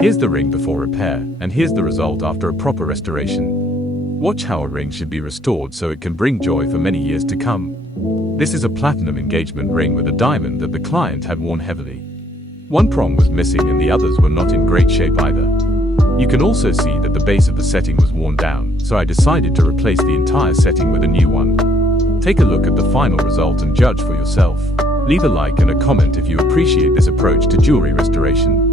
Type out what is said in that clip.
Here's the ring before repair, and here's the result after a proper restoration. Watch how a ring should be restored so it can bring joy for many years to come. This is a platinum engagement ring with a diamond that the client had worn heavily. One prong was missing and the others were not in great shape either. You can also see that the base of the setting was worn down, so I decided to replace the entire setting with a new one. Take a look at the final result and judge for yourself. Leave a like and a comment if you appreciate this approach to jewelry restoration.